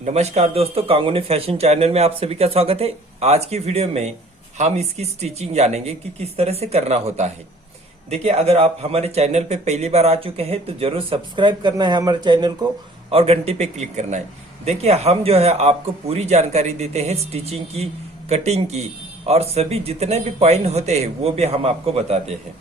नमस्कार दोस्तों, Kangoni fashion channel में आप सभी का स्वागत है। आज की वीडियो में हम इसकी स्टिचिंग जानेंगे कि किस तरह से करना होता है। देखिए, अगर आप हमारे चैनल पे पहली बार आ चुके हैं तो जरूर सब्सक्राइब करना है हमारे चैनल को और घंटी पे क्लिक करना है। देखिए, हम जो है आपको पूरी जानकारी देते हैं स्टिचिंग की, कटिंग की और सभी जितने भी पॉइंट होते हैं वो भी हम आपको बताते हैं।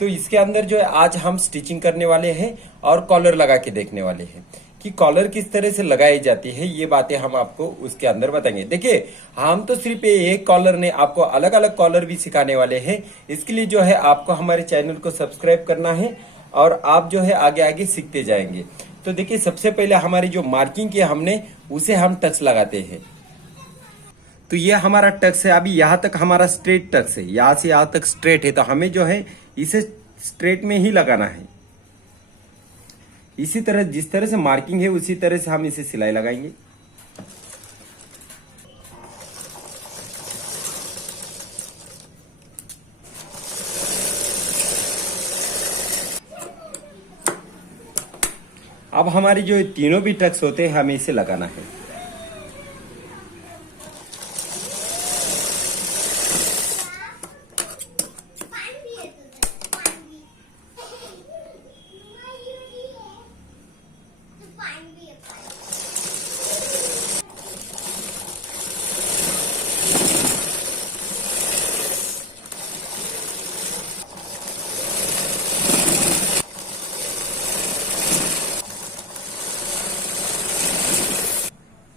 तो इसके अंदर जो है आज हम स्टिचिंग करने वाले हैं और कॉलर लगा के देखने वाले हैं कि कॉलर किस तरह से लगाई जाती है। ये बातें हम आपको उसके अंदर बताएंगे। देखिए, हम तो सिर्फ एक कॉलर ने आपको अलग अलग कॉलर भी सिखाने वाले हैं। इसके लिए जो है आपको हमारे चैनल को सब्सक्राइब करना है और आप जो है आगे आगे सीखते जाएंगे। तो देखिए, सबसे पहले हमारी जो मार्किंग की हमने उसे हम टक्स लगाते हैं। तो ये हमारा टक्स है। अभी यहाँ तक हमारा स्ट्रेट टक्स है, यहाँ से यहाँ तक स्ट्रेट है, तो हमें जो है इसे स्ट्रेट में ही लगाना है। इसी तरह जिस तरह से मार्किंग है उसी तरह से हम इसे सिलाई लगाएंगे। अब हमारी जो तीनों भी टक्स होते हैं हमें इसे लगाना है।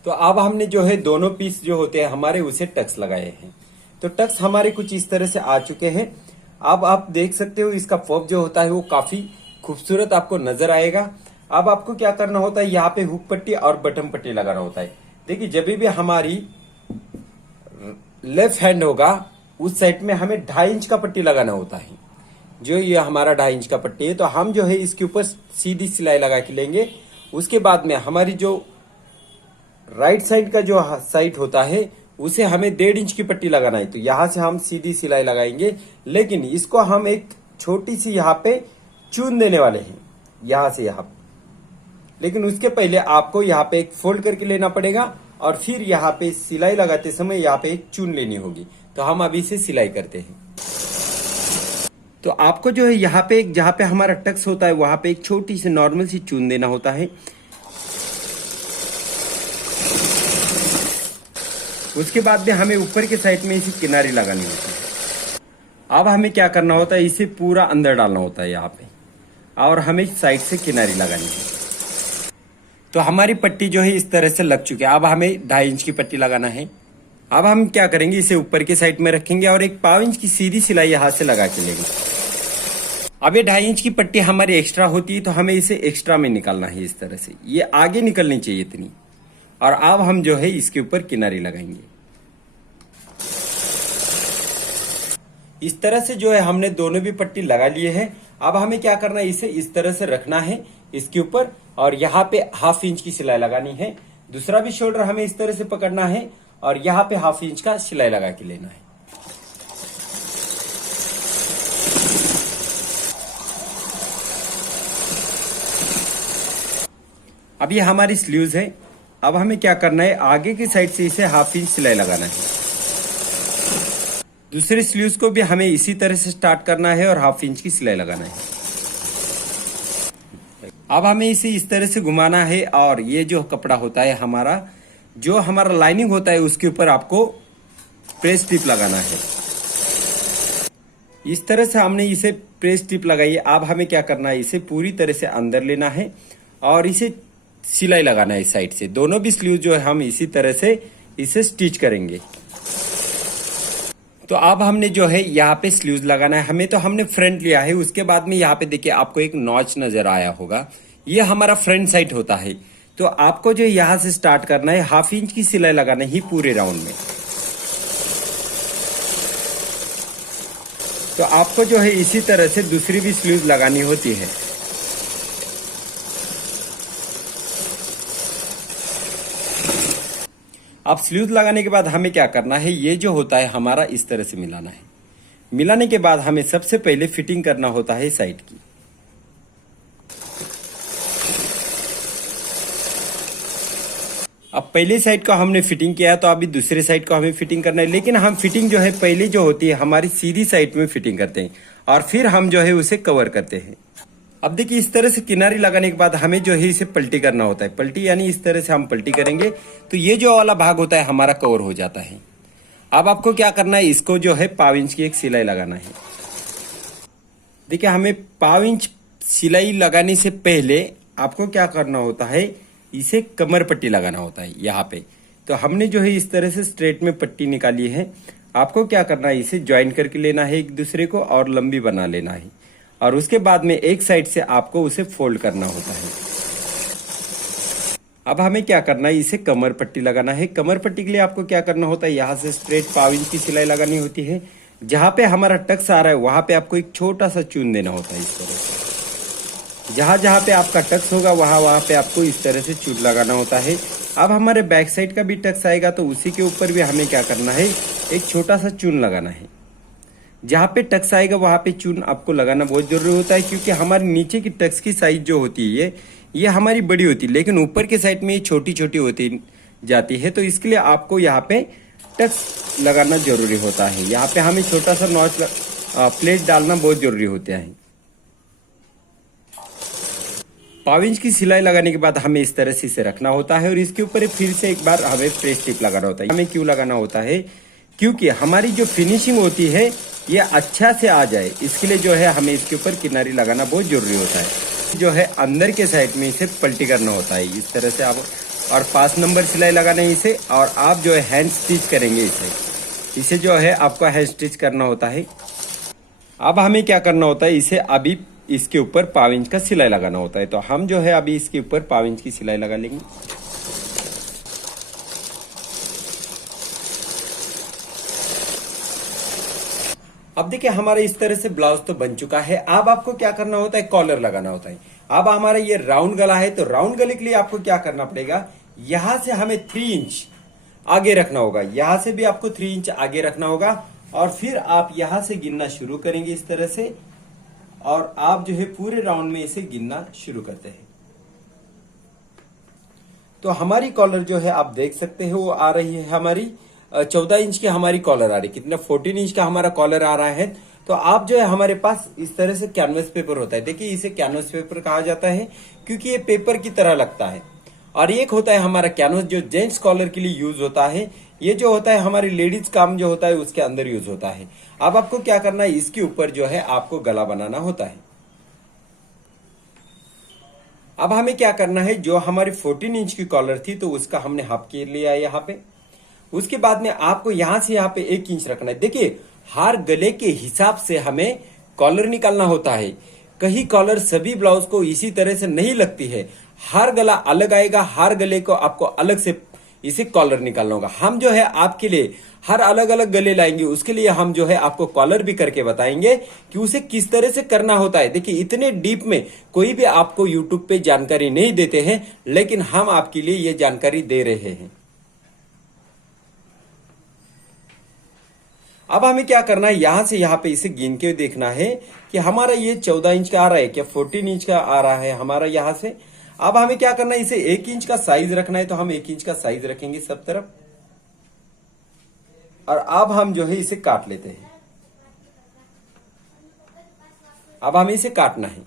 तो अब हमने जो है दोनों पीस जो होते हैं हमारे उसे टक्स लगाए हैं। तो टक्स हमारे कुछ इस तरह से आ चुके हैं। अब आप देख सकते हो इसका फॉर्म जो होता है वो काफी खूबसूरत आपको नजर आएगा। अब आपको क्या करना होता है, यहाँ पे हुक पट्टी और बटन पट्टी लगाना होता है। देखिए, जब भी हमारी लेफ्ट हैंड होगा उस साइड में हमें 2.5 इंच का पट्टी लगाना होता है। जो ये हमारा 2.5 इंच का पट्टी है, तो हम जो है इसके ऊपर सीधी सिलाई लगा के लेंगे। उसके बाद में हमारी जो राइट साइड का जो साइड होता है उसे हमें 1.5 इंच की पट्टी लगाना है। तो यहां से हम सीधी सिलाई लगाएंगे, लेकिन इसको हम एक छोटी सी यहाँ पे चून देने वाले हैं, यहां से यहाँ। लेकिन उसके पहले आपको यहाँ पे एक फोल्ड करके लेना पड़ेगा और फिर यहाँ पे सिलाई लगाते समय यहाँ पे एक चून लेनी होगी। तो हम अभी से सिलाई करते हैं। तो आपको जो है यहाँ पे जहाँ पे हमारा टक्स होता है वहां पे एक छोटी सी नॉर्मल सी चून देना होता है। उसके बाद में हमें ऊपर के साइड में इसी किनारी लगानी होती है। अब हमें क्या करना होता है, इसे पूरा अंदर डालना होता है यहाँ पे और हमें साइड से किनारी लगानी है। तो हमारी पट्टी जो है इस तरह से लग चुकी है। अब हमें 2.5 इंच की पट्टी लगाना है। अब हम क्या करेंगे, इसे ऊपर के साइड में रखेंगे और एक 1.5 इंच की सीधी सिलाई यहाँ से लगा के लेंगे। अब ये 2.5 इंच की पट्टी हमारी एक्स्ट्रा होती है तो हमें इसे एक्स्ट्रा में निकालना है। इस तरह से ये आगे निकलनी चाहिए इतनी। और अब हम जो है इसके ऊपर किनारी लगाएंगे। इस तरह से जो है हमने दोनों भी पट्टी लगा लिए है। अब हमें क्या करना है, इसे इस तरह से रखना है इसके ऊपर और यहाँ पे 1/2 इंच की सिलाई लगानी है। दूसरा भी शोल्डर हमें इस तरह से पकड़ना है और यहाँ पे 1/2 इंच का सिलाई लगा के लेना है। अब ये हमारी स्लीव्स है। अब हमें क्या करना है, आगे की साइड से इसे 1/2 इंच सिलाई लगाना है। दूसरे स्लीव्स को भी हमें इसी तरह से स्टार्ट करना है और 1/2 इंच की सिलाई लगाना है। अब हमें इसे इस तरह से घुमाना है और ये जो कपड़ा होता है हमारा, जो हमारा लाइनिंग होता है उसके ऊपर आपको प्रेस टिप लगाना है। इस तरह से हमने इसे प्रेस टिप लगाई है। अब हमें क्या करना है, इसे पूरी तरह से अंदर लेना है और इसे सिलाई लगाना है इस साइड से। दोनों भी स्लीव जो है हम इसी तरह से इसे स्टिच करेंगे। तो अब हमने जो है यहाँ पे स्लीव्स लगाना है। हमें तो हमने फ्रंट लिया है, उसके बाद में यहाँ पे देखिए आपको एक नॉच नजर आया होगा, ये हमारा फ्रंट साइड होता है। तो आपको जो यहाँ से स्टार्ट करना है, 1/2 इंच की सिलाई लगाना है पूरे राउंड में। तो आपको जो है इसी तरह से दूसरी भी स्लीव्स लगानी होती है। अब स्लीव्स लगाने के बाद हमें क्या करना है, ये जो होता है हमारा इस तरह से मिलाना है। मिलाने के बाद हमें सबसे पहले फिटिंग करना होता है साइड की। अब पहले साइड का हमने फिटिंग किया है तो अभी दूसरे साइड का हमें फिटिंग करना है, लेकिन हम फिटिंग जो है पहले जो होती है हमारी सीधी साइड में फिटिंग करते हैं और फिर हम जो है उसे कवर करते हैं। अब देखिए इस तरह से किनारी लगाने के बाद हमें जो है इसे पलटी करना होता है। पलटी यानी इस तरह से हम पलटी करेंगे तो ये जो वाला भाग होता है हमारा कवर हो जाता है। अब आपको क्या करना है, इसको जो है 5 इंच की एक सिलाई लगाना है। देखिए हमें 5 इंच सिलाई लगाने से पहले आपको क्या करना होता है, इसे कमर पट्टी लगाना होता है यहाँ पे। तो हमने जो है इस तरह से स्ट्रेट में पट्टी निकाली है। आपको क्या करना है, इसे ज्वाइन करके लेना है एक दूसरे को और लंबी बना लेना है और उसके बाद में एक साइड से आपको उसे फोल्ड करना होता है। अब हमें क्या करना है, इसे कमर पट्टी लगाना है। कमर पट्टी के लिए आपको क्या करना होता है, यहाँ से स्ट्रेट 5 इंच की सिलाई लगानी होती है। जहां पे हमारा टक्स आ रहा है वहां पे आपको एक छोटा सा चून देना होता है इस तरह से। जहां जहां पे आपका टक्स होगा वहां पे आपको इस तरह से चून लगाना होता है। अब हमारे बैक साइड का भी टक्स आएगा तो उसी के ऊपर भी हमें क्या करना है, एक छोटा सा चून लगाना है। जहां पे टक्स आएगा वहां पे चून आपको लगाना बहुत जरूरी होता है, क्योंकि हमारे नीचे की टक्स की साइज जो होती है ये हमारी बड़ी होती है, लेकिन ऊपर के साइड में ये छोटी छोटी होती जाती है। तो इसके लिए आपको यहाँ पे टक्स लगाना जरूरी होता है। यहाँ पे हमें छोटा सा नॉच प्लेट डालना बहुत जरूरी होता है। 5 इंच की सिलाई लगाने के बाद हमें इस तरह से इसे रखना होता है और इसके ऊपर फिर से एक बार हमें प्रेस टिप लगाना होता है। हमें क्यों लगाना होता है, क्योंकि हमारी जो फिनिशिंग होती है ये अच्छा से आ जाए, इसके लिए जो है हमें इसके ऊपर किनारी लगाना बहुत जरूरी होता है। जो है अंदर के साइड में इसे पलटी करना होता है इस तरह से आप, और 5 नंबर सिलाई लगाना है इसे, और आप जो है हैंड स्टिच करेंगे इसे जो है आपको हैंड स्टिच करना होता है। अब हमें क्या करना होता है, इसे अभी इसके ऊपर 5 इंच का सिलाई लगाना होता है। तो हम जो है अभी इसके ऊपर 5 इंच की सिलाई लगा लेंगे। अब देखिए हमारा इस तरह से ब्लाउज तो बन चुका है। अब आपको क्या करना होता है, कॉलर लगाना होता है। अब हमारा ये राउंड गला है, तो राउंड गले के लिए आपको क्या करना पड़ेगा, यहां से हमें 3 इंच आगे रखना होगा। यहां से भी आपको 3 इंच आगे रखना होगा और फिर आप यहां से गिनना शुरू करेंगे इस तरह से, और आप जो है पूरे राउंड में इसे गिनना शुरू करते हैं। तो हमारी कॉलर जो है आप देख सकते हो वो आ रही है हमारी 14 इंच की हमारी कॉलर आ रही है। कितना 14 इंच का हमारा कॉलर आ रहा है। तो आप जो है हमारे पास इस तरह से कैनवस पेपर होता है। देखिए इसे कैनवस पेपर कहा जाता है क्योंकि ये पेपर की तरह लगता है। और एक होता है हमारा कैनवस जो जेंट्स कॉलर के लिए यूज होता है। ये जो होता है हमारी लेडीज काम जो होता है उसके अंदर यूज होता है। अब आपको क्या करना है, इसके ऊपर जो है आपको गला बनाना होता है। अब हमें क्या करना है, जो हमारी 14 इंच की कॉलर थी तो उसका हमने हाफ के लिया है यहाँ पे। उसके बाद में आपको यहां से यहाँ पे 1 इंच रखना है। देखिए हर गले के हिसाब से हमें कॉलर निकालना होता है। कहीं कॉलर सभी ब्लाउज को इसी तरह से नहीं लगती है, हर गला अलग आएगा। हर गले को आपको अलग से इसे कॉलर निकालना होगा। हम जो है आपके लिए हर अलग अलग गले लाएंगे, उसके लिए हम जो है आपको कॉलर भी करके बताएंगे कि उसे किस तरह से करना होता है। देखिए इतने डीप में कोई भी आपको यूट्यूब पे जानकारी नहीं देते हैं, लेकिन हम आपके लिए ये जानकारी दे रहे हैं। अब हमें क्या करना है, यहां से यहां पे इसे गिन के देखना है कि हमारा ये 14 इंच का आ रहा है क्या 14 इंच का आ रहा है हमारा यहां से। अब हमें क्या करना है, इसे 1 इंच का साइज रखना है, तो हम 1 इंच का साइज रखेंगे सब तरफ। और अब हम जो है इसे काट लेते हैं। अब हमें इसे काटना है।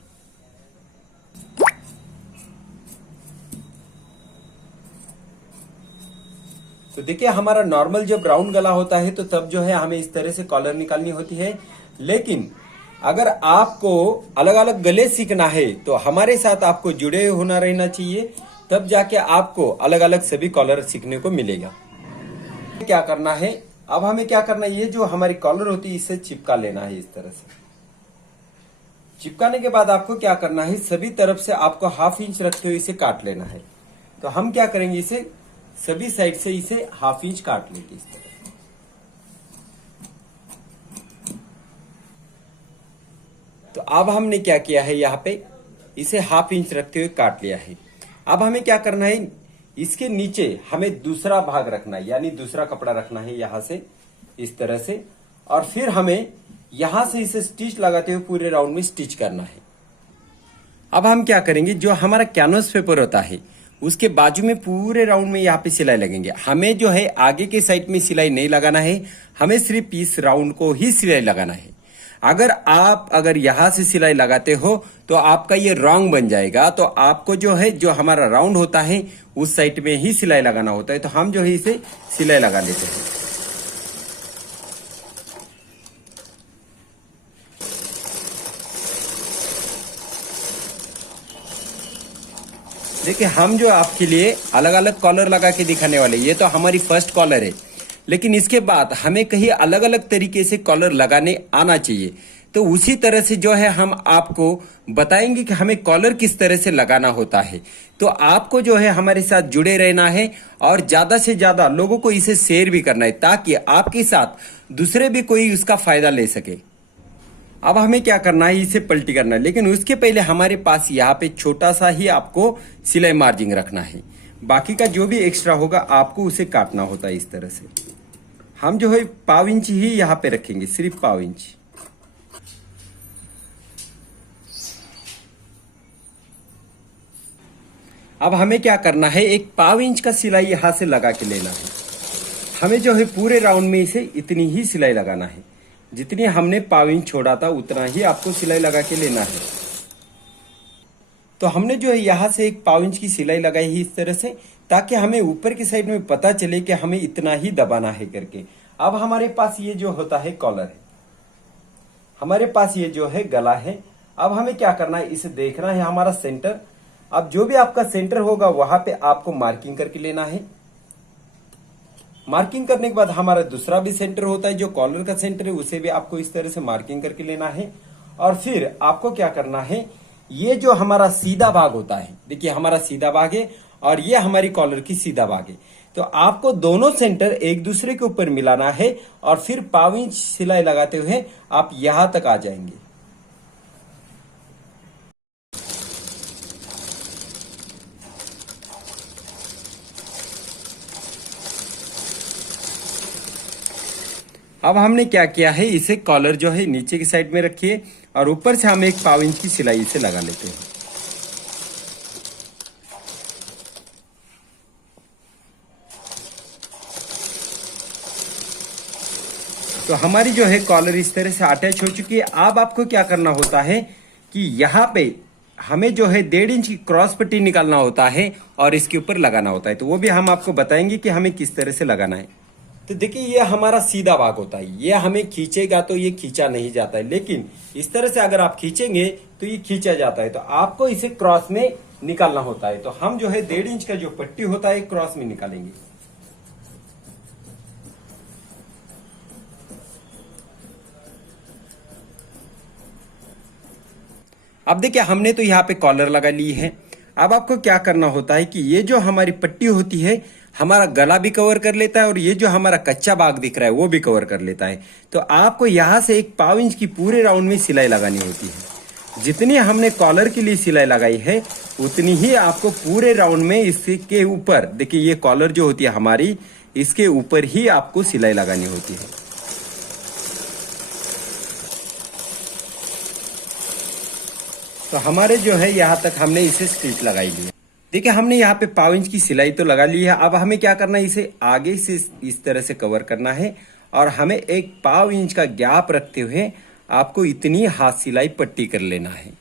तो देखिए हमारा नॉर्मल जब राउंड गला होता है तो तब जो है हमें इस तरह से कॉलर निकालनी होती है। लेकिन अगर आपको अलग अलग गले सीखना है तो हमारे साथ आपको जुड़े होना रहना चाहिए, तब जाके आपको अलग अलग सभी कॉलर सीखने को मिलेगा। क्या करना है, अब हमें क्या करना है, ये जो हमारी कॉलर होती है इसे चिपका लेना है इस तरह से। चिपकाने के बाद आपको क्या करना है, सभी तरफ से आपको हाफ इंच रखते हुए इसे काट लेना है। तो हम क्या करेंगे, इसे सभी साइड से इसे हाफ इंच काट लेंगे इस तरह। तो अब हमने क्या किया है, यहाँ पे इसे हाफ इंच रखते हुए काट लिया है। अब हमें क्या करना है, इसके नीचे हमें दूसरा भाग रखना है, यानी दूसरा कपड़ा रखना है यहां से इस तरह से, और फिर हमें यहां से इसे स्टिच लगाते हुए पूरे राउंड में स्टिच करना है। अब हम क्या करेंगे, जो हमारा कैनवस पेपर होता है उसके बाजू में पूरे राउंड में यहाँ पे सिलाई लगेंगे। हमें जो है आगे के साइड में सिलाई नहीं लगाना है, हमें सिर्फ इस राउंड को ही सिलाई लगाना है। अगर यहाँ से सिलाई लगाते हो तो आपका ये रॉन्ग बन जाएगा। तो आपको जो है जो हमारा राउंड होता है उस साइड में ही सिलाई लगाना होता है। तो हम जो है इसे सिलाई लगा लेते हैं। देखिए हम जो आपके लिए अलग अलग कॉलर लगा के दिखाने वाले, ये तो हमारी फर्स्ट कॉलर है, लेकिन इसके बाद हमें कहीं अलग अलग तरीके से कॉलर लगाने आना चाहिए। तो उसी तरह से जो है हम आपको बताएंगे कि हमें कॉलर किस तरह से लगाना होता है। तो आपको जो है हमारे साथ जुड़े रहना है और ज्यादा से ज्यादा लोगों को इसे शेयर भी करना है, ताकि आपके साथ दूसरे भी कोई उसका फायदा ले सके। अब हमें क्या करना है, इसे पलटी करना है, लेकिन उसके पहले हमारे पास यहाँ पे छोटा सा ही आपको सिलाई मार्जिन रखना है। बाकी का जो भी एक्स्ट्रा होगा आपको उसे काटना होता है। इस तरह से हम जो है 1/2 इंच ही यहाँ पे रखेंगे, सिर्फ 1/2 इंच। अब हमें क्या करना है, एक 1/2 इंच का सिलाई यहां से लगा के लेना है। हमें जो है पूरे राउंड में इसे इतनी ही सिलाई लगाना है, जितनी हमने 1/2 इंच छोड़ा था उतना ही आपको सिलाई लगा के लेना है। तो हमने जो है यहां से एक 1/2 इंच की सिलाई लगाई है इस तरह से, ताकि हमें ऊपर की साइड में पता चले कि हमें इतना ही दबाना है करके। अब हमारे पास ये जो होता है कॉलर है, हमारे पास ये जो है गला है। अब हमें क्या करना है, इसे देखना है हमारा सेंटर। अब जो भी आपका सेंटर होगा वहां पे आपको मार्किंग करके लेना है। मार्किंग करने के बाद हमारा दूसरा भी सेंटर होता है जो कॉलर का सेंटर है, उसे भी आपको इस तरह से मार्किंग करके लेना है। और फिर आपको क्या करना है, ये जो हमारा सीधा भाग होता है, देखिए हमारा सीधा भाग है और ये हमारी कॉलर की सीधा भाग है। तो आपको दोनों सेंटर एक दूसरे के ऊपर मिलाना है और फिर 1/2 इंच सिलाई लगाते हुए आप यहां तक आ जाएंगे। अब हमने क्या किया है, इसे कॉलर जो है नीचे की साइड में रखिए और ऊपर से हम एक 1/2 इंच की सिलाई इसे लगा लेते हैं। तो हमारी जो है कॉलर इस तरह से अटैच हो चुकी है। अब आपको क्या करना होता है कि यहाँ पे हमें जो है 1.5 इंच की क्रॉस पट्टी निकालना होता है और इसके ऊपर लगाना होता है। तो वो भी हम आपको बताएंगे कि हमें किस तरह से लगाना है। तो देखिए ये हमारा सीधा भाग होता है, ये हमें खींचेगा तो ये खींचा नहीं जाता है, लेकिन इस तरह से अगर आप खींचेंगे तो ये खींचा जाता है। तो आपको इसे क्रॉस में निकालना होता है। तो हम जो है 1.5 इंच का जो पट्टी होता है क्रॉस में निकालेंगे। अब देखिए हमने तो यहाँ पे कॉलर लगा ली है। अब आपको क्या करना होता है कि ये जो हमारी पट्टी होती है हमारा गला भी कवर कर लेता है और ये जो हमारा कच्चा भाग दिख रहा है वो भी कवर कर लेता है। तो आपको यहाँ से एक 1/2 इंच की पूरे राउंड में सिलाई लगानी होती है। जितनी हमने कॉलर के लिए सिलाई लगाई है उतनी ही आपको पूरे राउंड में इसके ऊपर, देखिए ये कॉलर जो होती है हमारी, इसके ऊपर ही आपको सिलाई लगानी होती है। तो हमारे जो है यहाँ तक हमने इसे स्टिच लगाई ली है। देखिए हमने यहाँ पे 1/2 इंच की सिलाई तो लगा ली है। अब हमें क्या करना है, इसे आगे से इस तरह से कवर करना है और हमें एक 1/2 इंच का गैप रखते हुए आपको इतनी हाथ सिलाई पट्टी कर लेना है।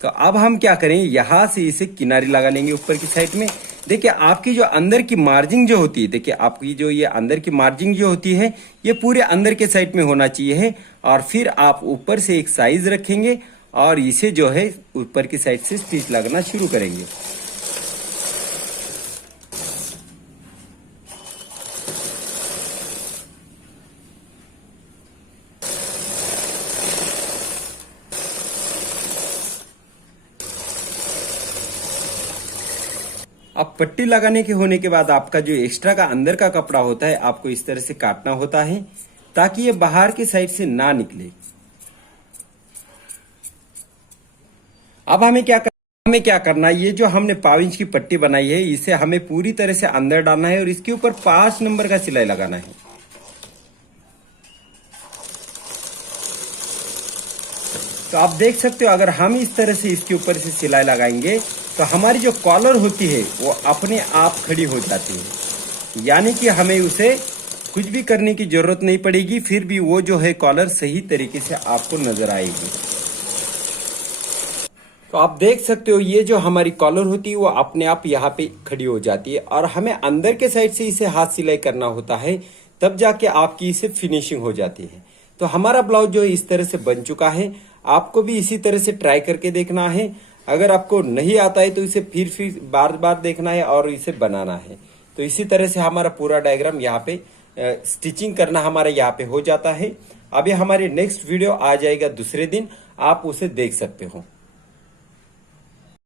तो अब हम क्या करें, यहाँ से इसे किनारी लगा लेंगे ऊपर की साइड में। देखिए आपकी जो अंदर की मार्जिंग जो होती है, देखिए आपकी जो ये अंदर की मार्जिंग जो होती है ये पूरे अंदर के साइड में होना चाहिए है। और फिर आप ऊपर से एक साइज रखेंगे और इसे जो है ऊपर की साइड से स्टिच लगना शुरू करेंगे। अब पट्टी लगाने के होने के बाद आपका जो एक्स्ट्रा का अंदर का कपड़ा होता है आपको इस तरह से काटना होता है ताकि ये बाहर की साइड से ना निकले। अब हमें क्या करना है, ये जो हमने 1/2 इंच की पट्टी बनाई है इसे हमें पूरी तरह से अंदर डालना है और इसके ऊपर 5 नंबर का सिलाई लगाना है। तो आप देख सकते हो अगर हम इस तरह से इसके ऊपर से सिलाई लगाएंगे तो हमारी जो कॉलर होती है वो अपने आप खड़ी हो जाती है, यानी कि हमें उसे कुछ भी करने की जरूरत नहीं पड़ेगी, फिर भी वो जो है कॉलर सही तरीके से आपको नजर आएगी। तो आप देख सकते हो ये जो हमारी कॉलर होती है वो अपने आप यहाँ पे खड़ी हो जाती है, और हमें अंदर के साइड से इसे हाथ सिलाई करना होता है, तब जाके आपकी इसे फिनिशिंग हो जाती है। तो हमारा ब्लाउज जो है इस तरह से बन चुका है। आपको भी इसी तरह से ट्राई करके देखना है। अगर आपको नहीं आता है तो इसे फिर बार बार देखना है और इसे बनाना है। तो इसी तरह से हमारा पूरा डायग्राम यहाँ पे स्टिचिंग करना हमारा यहाँ पे हो जाता है। अभी हमारी नेक्स्ट वीडियो आ जाएगा दूसरे दिन, आप उसे देख सकते हो।